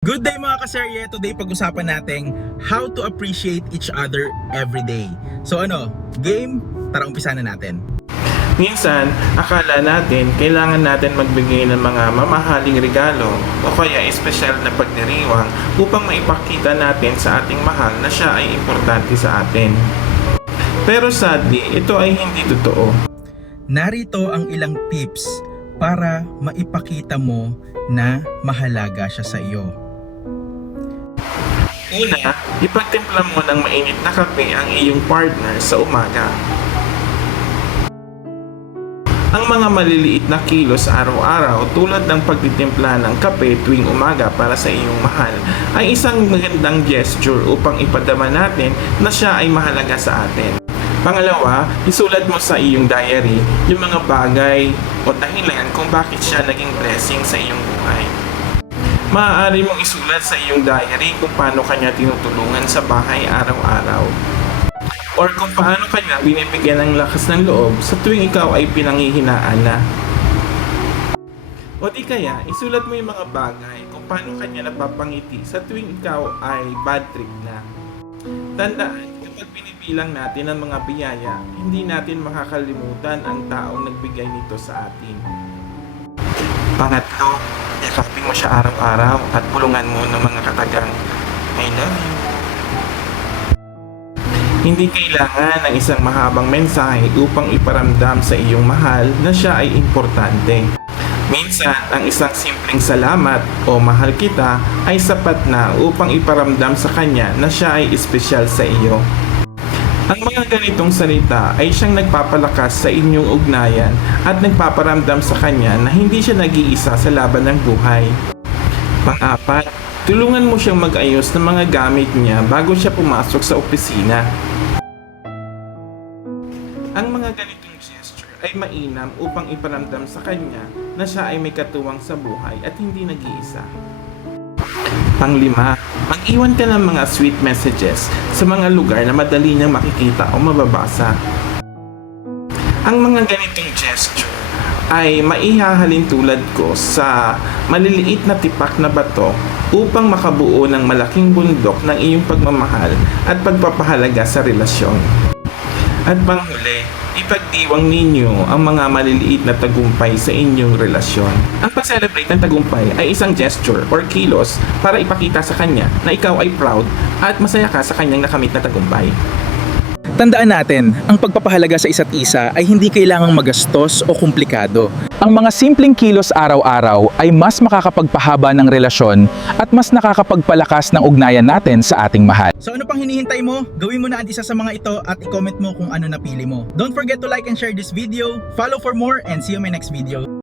Good day mga kaserye! Today pag-usapan natin how to appreciate each other every day. So game? Tara umpisa na natin. Minsan, akala natin kailangan natin magbigay ng mga mamahaling regalo o kaya espesyal na pagdiriwang upang maipakita natin sa ating mahal na siya ay importante sa atin. Pero sadly, ito ay hindi totoo. Narito ang ilang tips para maipakita mo na mahalaga siya sa iyo. Una, ipagtimpla mo ng mainit na kape ang iyong partner sa umaga. Ang mga maliliit na kilos araw-araw tulad ng pagtitimpla ng kape tuwing umaga para sa iyong mahal ay isang magandang gesture upang ipadama natin na siya ay mahalaga sa atin. Pangalawa, isulat mo sa iyong diary yung mga bagay o dahilan kung bakit siya naging blessing sa iyong buhay. Maaari mong isulat sa iyong diary kung paano kanya tinutulungan sa bahay araw-araw. Or kung paano kanya binibigyan ng lakas ng loob sa tuwing ikaw ay pinanghihinaan na. O di kaya, isulat mo yung mga bagay kung paano kanya napapangiti sa tuwing ikaw ay bad trip na. Tandaan, kapag binibilang natin ang mga biyaya, hindi natin makakalimutan ang taong nagbigay nito sa atin. Pangatlo, yakapin mo siya araw-araw at pulungan mo ng mga katagang I love you. Hindi kailangan ng isang mahabang mensahe upang iparamdam sa iyong mahal na siya ay importante. Minsan, ang isang simpleng salamat o mahal kita ay sapat na upang iparamdam sa kanya na siya ay espesyal sa iyo. Ang mga ganitong salita ay siyang nagpapalakas sa inyong ugnayan at nagpaparamdam sa kanya na hindi siya nag-iisa sa laban ng buhay. Pang-apat, tulungan mo siyang mag-ayos ng mga gamit niya bago siya pumasok sa opisina. Ang mga ganitong gesture ay mainam upang iparamdam sa kanya na siya ay may katuwang sa buhay at hindi nag-iisa. Panglima, mag-iwan ka ng mga sweet messages sa mga lugar na madali niyang makikita o mababasa. Ang mga ganitong gesture ay maihahalin tulad ko sa maliliit na tipak na bato upang makabuo ng malaking bundok ng iyong pagmamahal at pagpapahalaga sa relasyon. At panghuli, ipagdiwang ninyo ang mga maliliit na tagumpay sa inyong relasyon. Ang pag-celebrate ng tagumpay ay isang gesture or kilos para ipakita sa kanya na ikaw ay proud at masaya ka sa kanyang nakamit na tagumpay. Tandaan natin, ang pagpapahalaga sa isa't isa ay hindi kailangang magastos o komplikado. Ang mga simpleng kilos araw-araw ay mas makakapagpahaba ng relasyon at mas nakakapagpalakas ng ugnayan natin sa ating mahal. So ano pang hinihintay mo? Gawin mo na ang isa sa mga ito at i-comment mo kung ano napili mo. Don't forget to like and share this video, follow for more, and see you in my next video.